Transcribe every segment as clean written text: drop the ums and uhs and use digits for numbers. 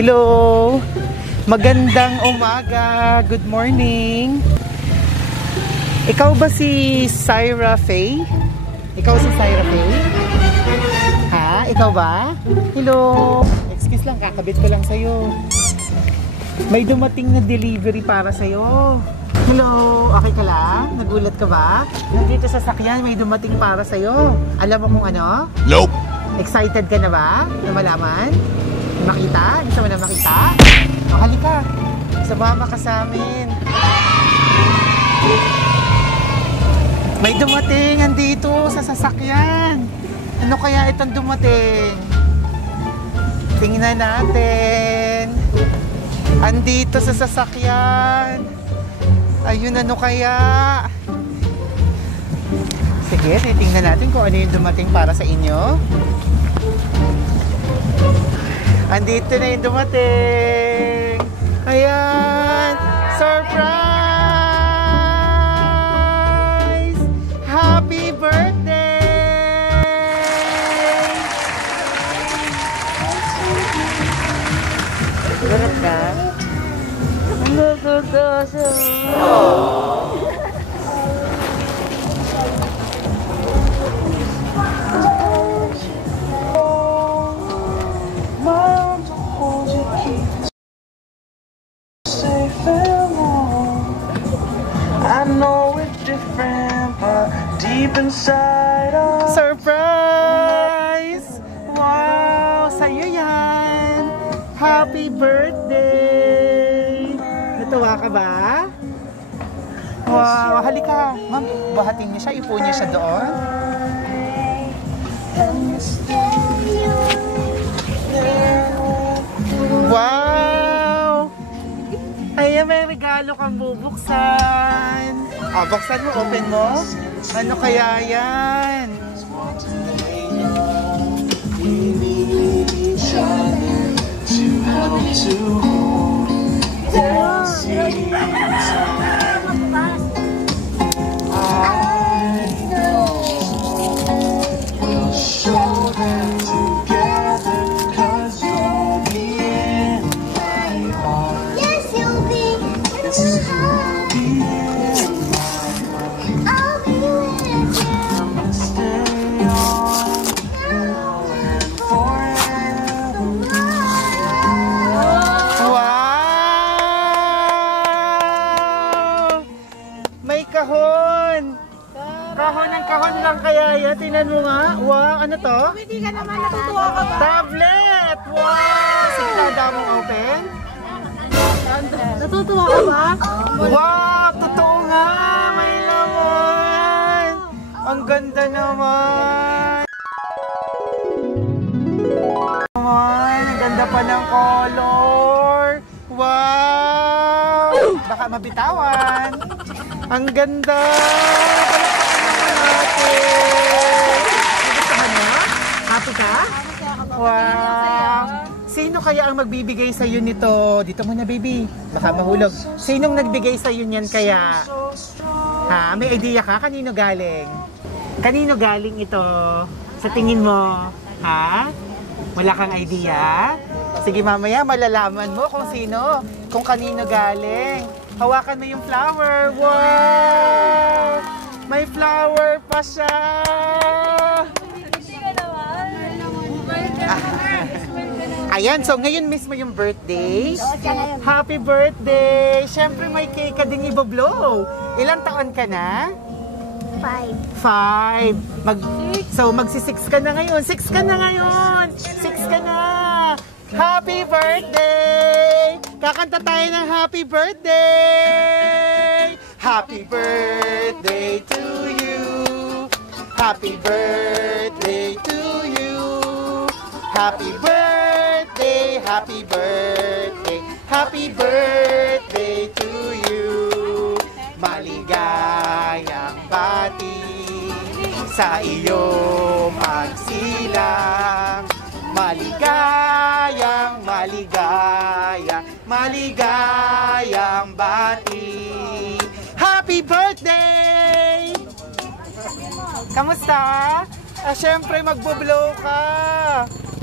Hello! Magandang umaga! Good morning! Ikaw ba si Syra Faye? Ikaw si Syra Faye? Ha? Ikaw ba? Hello! Excuse lang, kakabit ko lang sa'yo. May dumating na delivery para sa'yo. Hello! Okay ka lang? Nagulat ka ba? Nandito sa sakyan, may dumating para sa'yo. Alam mo kung ano? Nope! Excited ka na ba? Na malaman? Makita? Gusto mo na makita? O, halika. Sumama ka sa amin. May dumating andito sa sasakyan. Ano kaya itong dumating? Tingnan natin. Andito sa sasakyan. Ayun, ano kaya? Sige, titingnan natin kung ano yung dumating para sa inyo. Andito na yung dumating. Ayan! Surprise! Happy birthday! Ganap ka? I know it's different, but deep inside of Surprise! Wow! Sa'yo yan! Happy birthday! Natuwa ka ba? Wow! Halika! Ma'am, bahatin niyo siya. Ipo niyo siya doon. Wow! Ayan, may regalo kang bubuksan. Ah, buksan mo, open mo. Ano kaya yan? Kahon! Kahon ng kahon lang kaya yan. Tingnan mo nga. Wow, ano to? Hindi ka naman natutuwa ka ba? Tablet! Wow! Sige, tanda mong open. Natutuwa ka ba? Wow! Totoo nga! May laman! Ang ganda naman! Ang ganda pa ng color! Wow! Baka mabitawan! Ang ganda! Nagustuhan mo? Happy ka? Wow! Sino kaya ang magbibigay sa'yo nito? Dito muna, baby. Baka mahulog. Sinong nagbigay sa'yo niyan kaya? Ha? May idea ka? Kanino galing? Kanino galing ito? Sa tingin mo? Ha? Wala kang idea? Sige, mamaya malalaman mo kung sino, kung kanino galing. Hawakan mo yung flower. Wow! May flower pa siya! Ayan, so ngayon mismo yung birthday. Happy birthday! Siyempre may cake ka ding ibablow. Ilang taon ka na? 5. So magsi-6 ka na ngayon. 6 ka na ngayon! 6 ka na! Happy birthday! Kakanta tayo ng happy birthday! Happy birthday to you! Happy birthday to you! Happy birthday! Happy birthday! Happy birthday to you! Maligayang bati sa iyo magsilang. Maligayang, maligayang bati. Happy birthday! Kamusta? Siyempre magbo-blow ka.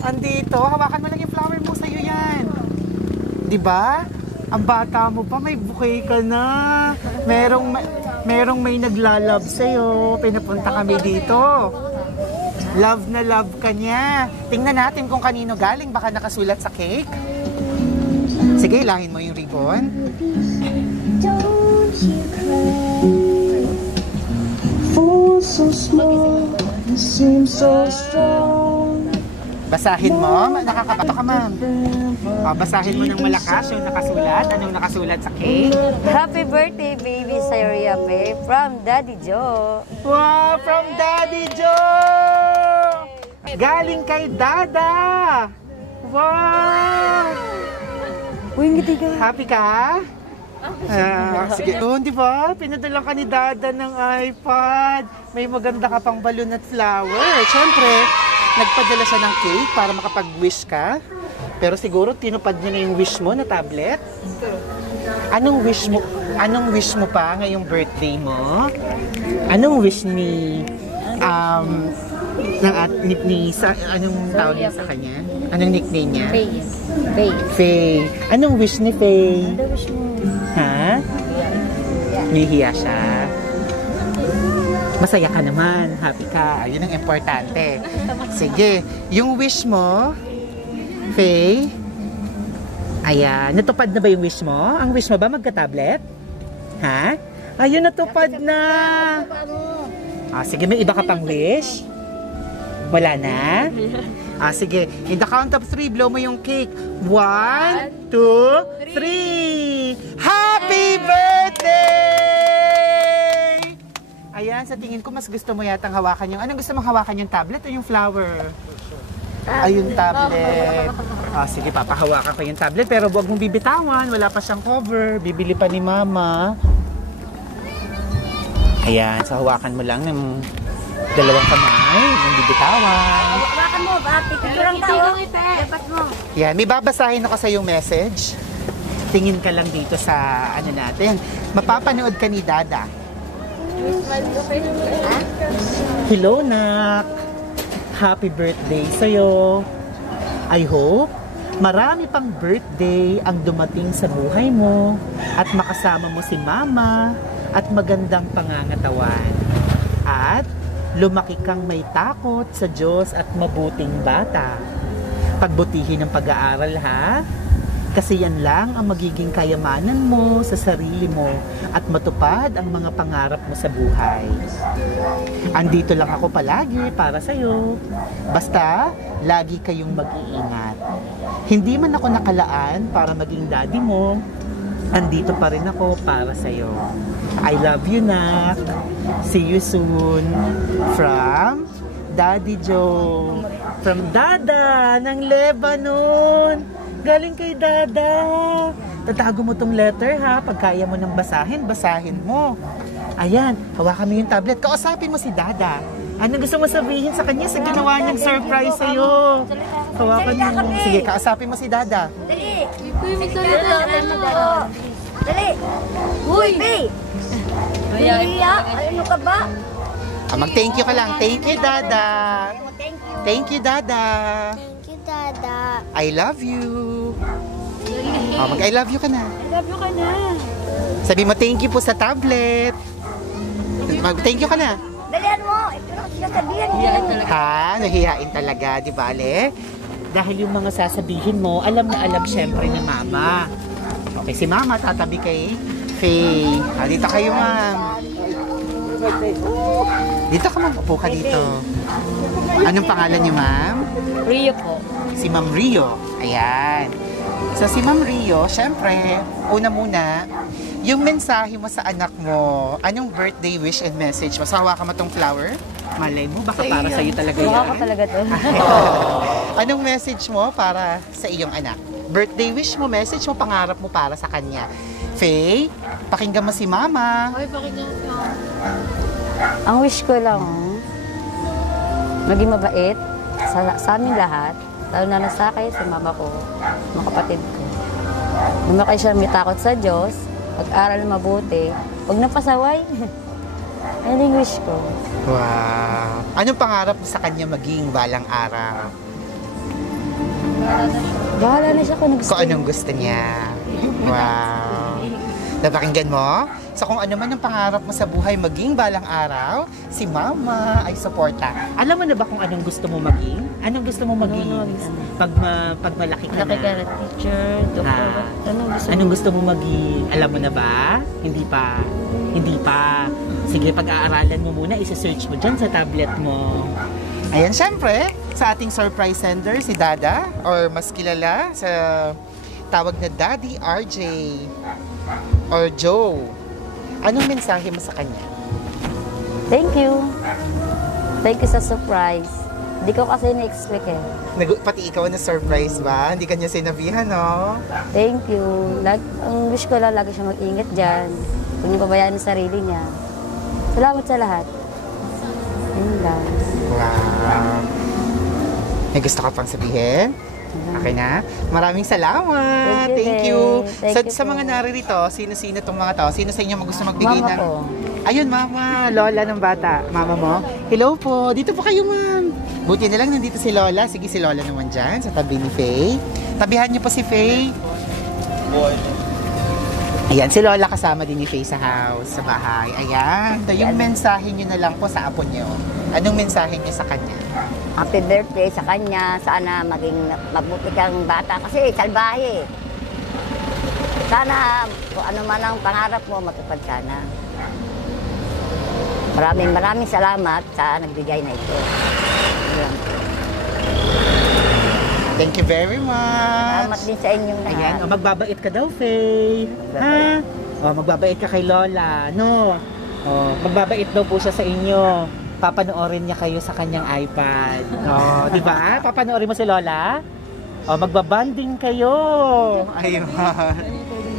Andito, hawakan mo lang yung flower mo, sa'yo yan. Di ba? Ang bata mo pa, may bouquet ka na. Merong may naglalove sa'yo. Pinapunta kami dito. Love na love ka niya. Tingnan natin kung kanino galing. Baka nakasulat sa cake. Sige, ilahin mo yung ribbon. Don't you cry. For so small, you seem so strong. Basahin mo. Nakakapato ka, ma'am. O, basahin mo ng malakas yung nakasulat. Anong nakasulat sa cake? Happy birthday, baby Sayria May from Daddy Joe. Wow, from Daddy Joe! Galing kay Dada! Wow! Uy, ngiti ka. Happy ka? Sige. Di ba? Pinadala ka ni Dada ng iPad. May maganda ka pang balon at flower. Siyempre, nagpadala siya ng cake para makapag-wish ka. Pero siguro tinupad niya na yung wish mo na tablet. Anong wish mo pa ngayong birthday mo? Anong wish ni anong tawag niya sa kanya? Anong nickname niya? Faye. Anong wish ni Faye? Ano wish mo? Ha? Nihiya siya. Masaya ka naman, happy ka. Yun ang importante. Sige, yung wish mo, Faye, ayan, natupad na ba yung wish mo? Ang wish mo ba magka-tablet? Ha? Ayun, natupad na. Sige, may iba ka pang wish? Wala na? Sige, in the count of 3, blow mo yung cake. 1, 2, 3! Happy birthday! Ayan, sa tingin ko, mas gusto mo yatang hawakan yung... Anong gusto mong hawakan, yung tablet o yung flower? Yung tablet. Sige, papahawakan ko yung tablet. Pero huwag mong bibitawan. Wala pa siyang cover. Bibili pa ni Mama. Ayan, so hawakan mo lang ng dalawang kamay. Yung bibitawan. Hawakan mo, ate. Picture ang tao. Dapat mo. Yan, may babasahin ako sa yung message. Tingin ka lang dito sa ano natin. Mapapanood ka ni Dada. Hello, Nak. Happy birthday sa'yo. I hope marami pang birthday ang dumating sa buhay mo at makasama mo si Mama at magandang pangangatawan. At lumaki kang may takot sa Diyos at mabuting bata. Pagbutihin ang pag-aaral, ha? Kasi yan lang ang magiging kayamanan mo sa sarili mo at matupad ang mga pangarap mo sa buhay. Andito lang ako palagi para sa'yo. Basta, lagi kayong mag-iingat. Hindi man ako nakalaan para maging daddy mo, andito pa rin ako para sa'yo. I love you, Nak. See you soon. From Daddy Joe. From Dada ng Lebanon. Galing kay Dada. Tatago mo tong letter, ha. Pag kaya mo nang basahin, basahin mo. Ayan, hawakan mo yung tablet. Kausapin mo si Dada. Anong gusto mo sabihin sa kanya sa ginawa niyang surprise sa'yo? Hawakan mo. Sige, kausapin mo si Dada. Dali. Dali. Uy, Faye. Ano ka ba? Mag-thank you ka lang. Thank you, Dada. Thank you, Dada. Dada. I love you. Mag-I love you ka na. Love you ka na. Sabi mo, thank you po sa tablet. Mag-thank you ka na. Dalihan mo. Ito lang sinasabihan niya. Nahihain talaga, di ba, Ale? Dahil yung mga sasabihin mo, alam na alam syempre ng Mama. Okay, si Mama tatabi kay Faye. Dito kayo, Ma'am. Dito ka, Ma'am. Upo ka dito. Anong pangalan niyo, Ma'am? Rio po. Si Ma'am Rio. Ayan. So, si Ma'am Rio, syempre, una muna, yung mensahe mo sa anak mo, anong birthday wish and message mo? So, hawakan mo tong flower? Malay mo, baka para sa'yo talaga yan. Mukha ko talaga to. Anong message mo para sa iyong anak? Birthday wish mo, message mo, pangarap mo para sa kanya. Faye, pakinggan mo si Mama. Ay, pakinggan mo. Ang wish ko lang, maging mabait sa aming lahat. Lalo na sa akin, sa mama ko, mga kapatid ko. Lumaki siya may takot sa Diyos, pag-aral mabuti, huwag na pasaway. Ayun yung wish ko. Wow. Anong pangarap mo sa kanya maging balang araw? Bahala na siya kung gusto. Kung anong gusto niya. Wow. Napakinggan mo? So kung ano man ang pangarap mo sa buhay maging balang araw, si Mama ay suporta. Alam mo na ba kung anong gusto mo maging? Anong gusto mo maging? Pag malaki ka Laki ka na. na, teacher, doktor. Anong gusto mo maging? Alam mo na ba? Hindi pa. Hindi pa. Sige, pag-aaralan mo muna, isa-search mo dyan sa tablet mo. Ayan, syempre, sa ating surprise sender, si Dada, or mas kilala sa tawag na Daddy RJ or Joe. Anong mensahe mo sa kanya? Thank you. Thank you sa surprise. Hindi ko kasi na-expect eh. Pati ikaw na surprise ba? Hindi kanya sinabihan, no? Thank you. Ang wish ko lang, lagi siya mag-ingat dyan. Huwag niya pabayaan ang sarili niya. Salamat sa lahat. Yun lang. Wow. May gusto ka pang sabihin? Okay na? Maraming salamat. Thank you. Thank you Sa po. mga naririto, sino-sino itong mga to? Sino sa inyo gusto magbigay Mama ng... ko. Ayun, Mama. Lola ng bata. Mama mo. Hello po. Dito po kayo, ma'am. Buti na lang nandito si Lola. Sige, si Lola naman dyan sa tabi ni Faye. Tabihan niyo po si Faye. Ayan, si Lola kasama din ni Faye sa house, sa bahay. Ayan. So, yung mensahe niyo na lang po sa apo niyo. Anong mensahe niyo sa kanya? Happy birthday sa kanya. Sana maging mabuti kang bata kasi salbahe. Sana kung ano man ang pangarap mo, matupad sana. Maraming salamat sa nagbigay na ito. Ayan. Thank you very much. Salamat din sa inyong lahat. Ayan, magbabait ka daw, Faye. Ha? Magbabait ka kay Lola, no? Magbabait daw po siya sa inyo. Papanoorin niya kayo sa kanyang iPad. Di ba? Papanoorin mo si Lola? Magbabanding kayo. Ayun.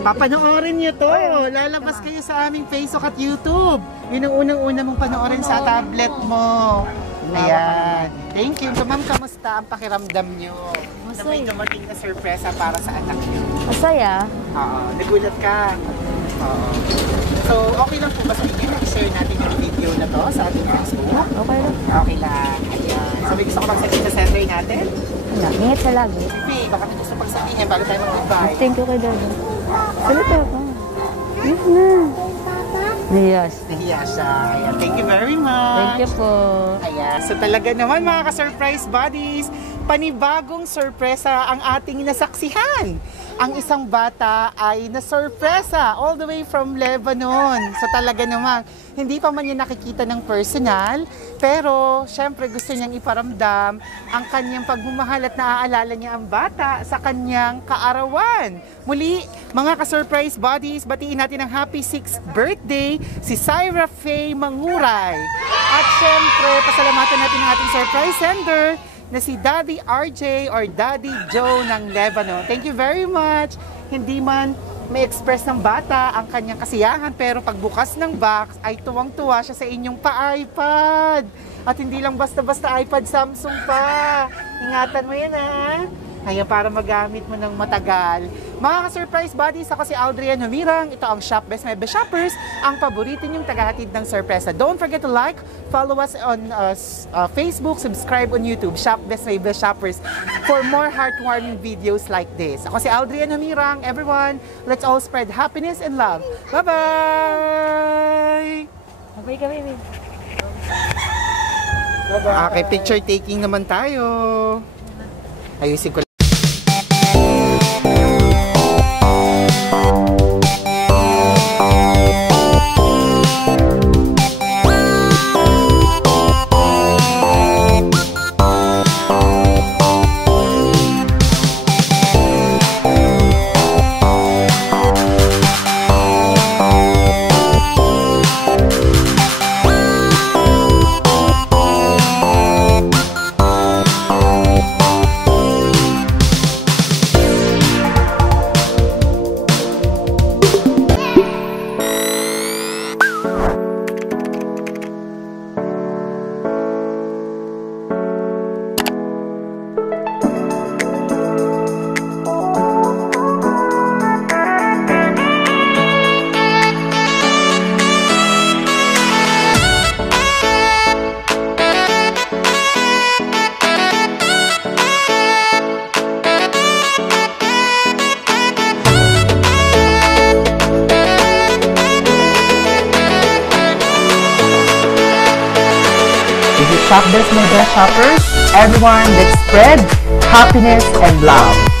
Papanoorin niyo to. Lalabas kayo sa aming Facebook at YouTube. Yun ang unang-una mong panoorin sa tablet mo. Ayan. Thank you. So, ma'am, kamusta ang pakiramdam niyo? Na may dumating na sorpresa para sa anak niyo. Masaya. Oo. Nagulat ka. Oo. So, okay lang po ba sa inyo? I-share natin yung video na to sa ating Facebook? Okay lang. Okay lang. Ayan. So, may gusto ko bang sabihin sa sender natin? Wala. Ingat sa lagi. Faye, baka may gusto pang sabihin bago tayo mag-goodbye. Thank you kay Dada. Salita ka. Yes na. Yes. Nahiya siya. Ayan. Thank you very much. Thank you po. Ayan. So talaga naman mga ka-surprise buddies, panibagong sorpresa ang ating nasaksihan. Ang isang bata ay nasorpresa all the way from Lebanon. So talaga naman, hindi pa man niya nakikita ng personal, pero syempre gusto niyang iparamdam ang kanyang pagmamahal at naaalala niya ang bata sa kanyang kaarawan. Muli, mga ka-surprise buddies, batiin natin ang happy 6th birthday si Syra Faye Manguray. At syempre, pasalamatan natin ang ating surprise sender na si Daddy RJ or Daddy Joe ng Lebanon. Thank you very much. Hindi man may express ng bata ang kanyang kasiyahan, pero pagbukas ng box ay tuwang-tuwa siya sa inyong pa-iPad. At hindi lang basta-basta iPad, Samsung pa. Ingatan mo yan, ha? Ayan, para magamit mo ng matagal. Mga ka-surprise buddies, ako si Audrian Humirang. Ito ang Shop Best My Best Shoppers, ang paborito niyong tagahatid ng sorpresa. Don't forget to like, follow us on Facebook, subscribe on YouTube, Shop Best My Best Shoppers, for more heartwarming videos like this. Ako si Audrian Humirang. Everyone, let's all spread happiness and love. Bye-bye! Bye ka, baby. Okay, picture taking naman tayo. Ayusin ko Shop Best Mobile Shoppers, everyone, let's spread happiness and love.